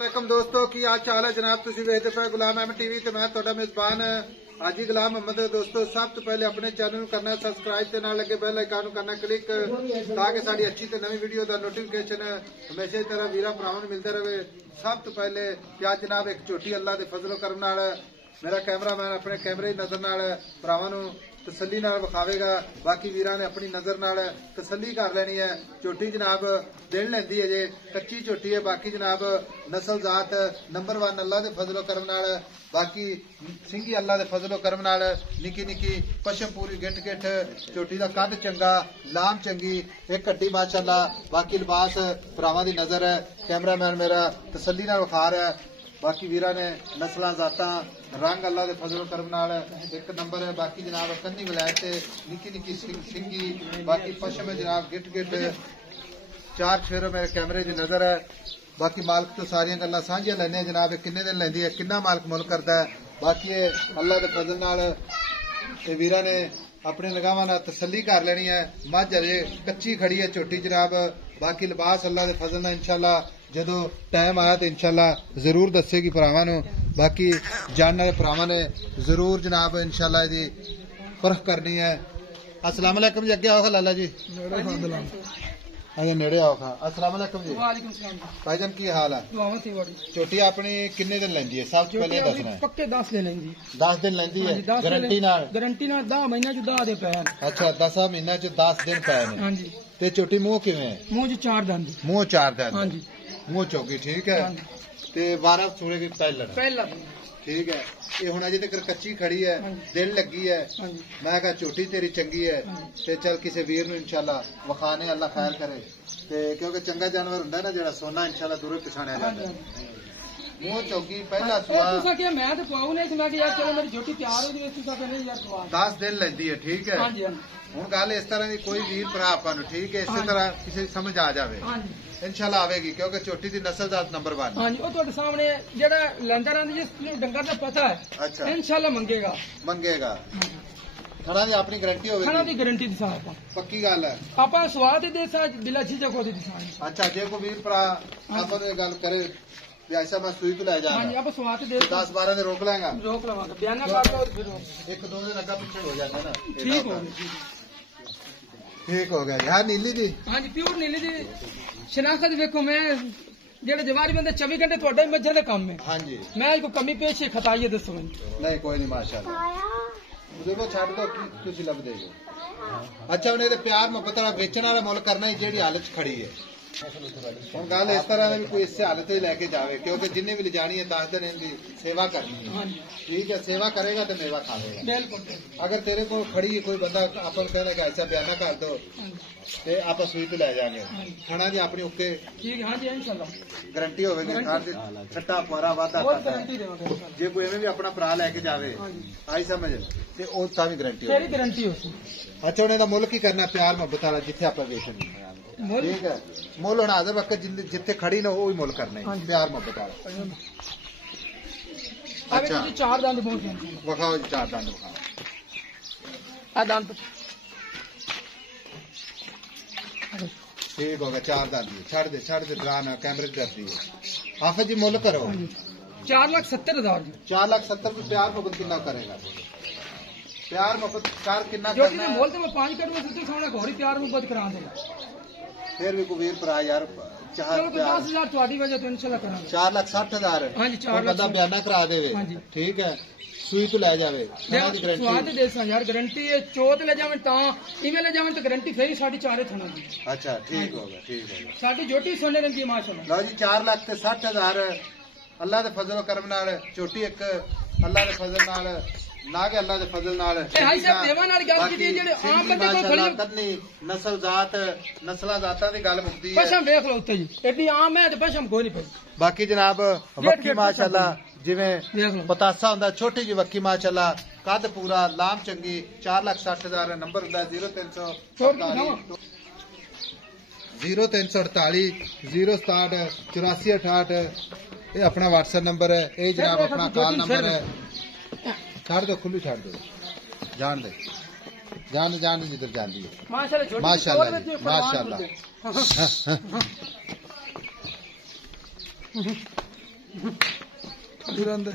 वालेकुम दोस्तों की आज चाल है जनाब तुम वेखते पे गुलाम अहमद टीवी ते मैं तुहाडा मेजबान हाजी गुलाम अहमद। दोस्तों सब तो पहले अपने चैनल करना सबसक्राइब ते नाल लगे बेल आइकन करना क्लिक ताकि साडी अच्छी ते नवी वीडियो दा नोटिफिकेशन हमेशा ही तरह वीरा भरावां नूं मिलदा रहे। सब तो पहले क्या जनाब एक झोटी अल्लाह दे फजलो करम नाल मेरा कैमरामैन अपने कैमरे की नजर नाल भरावां नूं तसल्ली नाल विखावेगा। बाकी वीरां ने अपनी नजर नाल तसल्ली कर लेनी है। झोटी जनाब दिन लैंदी है जे कच्ची झोटी है। बाकी जनाब नस्ल जात नंबर 1 अल्लाह दे फजलो करम नाल बाकी सिंगी अल्लाह दे फजलो करम नाल निकी निकी पशम पूरी गिट गिट झोटी दा कद चंगा लाम चंगी एक हड्डी माशाअल्लाह। बाकी लिबास भरावां दी नजर है कैमरामैन मेरा तसल्ली नाल विखा रहा है। बाकी वीरा ने नस्लां जातां रंग अल्लाह दे फजल करम नाल एक नंबर है। बाकी जनाब कन्नी विलायत निकी निकी सिंगी बाकी पशम है जनाब गिट गिट चार शेर मेरे कैमरे की नजर है। बाकी मालक तो सारियां गल्लां सांझियां लैने जनाब किन्ने दिन लैंदी है किन्ना मालक मुल करदा है। बाकी अल्लाह दे फजल नाल वीरा ने अपने निगाहां नाल तसल्ली कर लेनी है। मझ अजे कच्ची खड़ी है झोटी जनाब। बाकी लिबास अल्लाह दे फजल नाल इंशाअल्लाह जदों टाइम आया तो इंशाअल्लाह जरूर दसेगी भरावां नूं। बाकी जानने वाले भरावां ने जरूर जनाब इंशाअल्लाह इहदी परख करनी है। अस्सलाम वालेकुम जी अगे आओ लाला जी अगे नेड़े आओ खा। अस्सलाम वालेकुम जी भाईजान की हाल है? झोटी अपनी किन्ने दिन लैंदी है? सब पहले दसना है। पक्के 10 दिन लैंदी 10 दिन लैंदी है गारंटी नाल 10 महीना च 10 दे पै। अच्छा 10 महीना च 10 दिन पै ने। हां जी ते झोटी मुंह किवें है? मुंह च 4 दंद मुंह 4 दंद। हां जी मुंह चौकी ठीक है ते 12 सूरे की पहला ठीक है। ये हुण अजे तक कच्ची खड़ी है दिल लगी है। मैं कहा झोटी तेरी चंगी है ते चल किसी वीर नूं इंशाअल्लाह वखाने अल्लाह खैर करे ते क्योंकि चंगा जानवर हुंदा ना जेड़ा सोना इंशाअल्लाह दूर पछाणिया जांदा। मुंह चौकी पहला सुआ तुसा के मैं तो पाऊ नहीं मैं कि यार चलो मेरी झोटी तैयार हो गई तुसा कहने यार सवाल 10 दिन लैंदी है ठीक है। हां जी हुण गल इस तरह दी कोई वीर भरा आपां नूं ठीक है इसी तरह किसी समझ आ जावे इंशाअल्लाह आवेगी क्योंकि छोटी दी नस्ल जात नंबर 1। हां जी ओ ਤੁਹਾਡੇ सामने जेड़ा लंदर आंदी जिस डंगर दा पता है अच्छा इंशाअल्लाह मंगेगा थणा दी अपनी गारंटी होवेगी थणा दी गारंटी दी साथ पक्की गल है आपा स्वाद दे सा बिला झिझक को दी साथ। अच्छा जे को वीर भरा आपन गल करे ऐसा मैं सुई तो ले जा। हां जी आप स्वाद दे 10 12 दिन रोक लवांगा बयाना कर दो फिर एक दो दिन अग्गा पीछे हो जाता ना ठीक हो गया यार नीली दी। हां जी प्योर नीली दी शनाख्त देखो मैं जेड़े जवारी बंदे 24 घंटे ਤੁਹਾਡਾ ਮੱਝਾਂ ਦੇ ਕੰਮ ਹੈ। हां जी मैं को कमी पेश खताई दसो नहीं कोई नहीं माशाल्लाह ਉਹਦੇ ਕੋ ਛੱਡ ਦੋ ਕੀ ਤੁਸੀਂ ਲੱਭਦੇ ਹੋ। ਅੱਛਾ ਉਹਨੇ ਤੇ ਪਿਆਰ ਮੁਹੱਬਤ ਨਾਲ ਵੇਚਣ ਵਾਲਾ ਮੁੱਲ ਕਰਨਾ ਹੈ ਜਿਹੜੀ ਹਾਲਤ 'ਚ ਖੜੀ ਹੈ। ਹੁਣ ਗੱਲ ਇਸ ਤਰ੍ਹਾਂ ਦੀ ਕੋਈ ਇਸੇ ਹਾਲਤ 'ਚ ਲੈ ਕੇ ਜਾਵੇ क्योंकि जिन्ने भी ले जानी है 10 दिन इनकी सेवा करनी है। ठीक है सेवा करेगा तो मेवा खाएगा बिल्कुल। अगर तेरे को खड़ी है कोई बंदा अपन कहने का ऐसा बयाना कर दो ते आप सुई तो ले जाएंगे खाना जी अपनी ओके ठीक है। हां जी इंशाल्लाह गारंटी होगी खान से छट्टा पारा वादा जे कोई एवें भी अपना भरा लेके जावे आई समझ ते ओ तां भी गारंटी तेरी गारंटी होसी। अच्छा उन्हें दा मुल्ल की करना प्यार मोहब्बत वाला जिथे आप वेचनी ठीक है मुल होना आदर वक्त जिथे खड़ी ना वो ही मुल करना प्यार मोहब्बत वाला। अच्छा 4 दंद पहुंच वखाओ 4 दंद वखाओ आ दंद ठीक हो गया 4 दंद छड़ दे डराना कैमरे करती है आफत जी मुल करो 4,70,000 4,70,000 भी प्यार मोहब्बत कितना करेगा प्यार मोहब्बत कार कितना करना है? बोल तो मैं 5 करोड़ से सामने घोड़ी प्यार मोहब्बत करा देगा फिर भी को वीर भरा यार 10,000 ਤੁਹਾਡੀ ਵਜ੍ਹਾ ਤੋਂ इंशाल्लाह करा 4,60,000 हां जी 4 बंदा बयाना करा देवे ठीक है सुई तो ले जावे गारंटी स्वाद दे सा यार गारंटी है चोत ले जावे ता इवें ले जावे तो गारंटी फिर 4.5 थना दी। अच्छा ठीक हो गया साडी झोटी सोने रंग दी माशाल्लाह लो जी 4,60,000 अल्लाह दे फजल करम नाल झोटी एक अल्लाह दे फजल नाल ना के अल्लाह दे फजल नाल हाई साहब देवा नाल गल कीती जेड़े आम बंदे को खड़ी करनी नस्ल जात नस्ला जातां दी गल मुक्ती है। पशम देख लो उत्ते जी एडी आम है ते पशम कोई नहीं पई। बाकी जनाब वक्की माशाल्लाह जिवें पतासा हुंदा छोटी जी वक्की माशाल्लाह कद पूरा लाम चंगी 4,60,000 नंबर हुंदा 0348 067 8468 ये अपना व्हाट्सएप नंबर है ये जनाब अपना कॉल नंबर है। छाड़ दो खुली छाड़ दो जान दे जान जिधर जान दी माशाल्लाह माशाल्लाह ਤੁਰੰਤ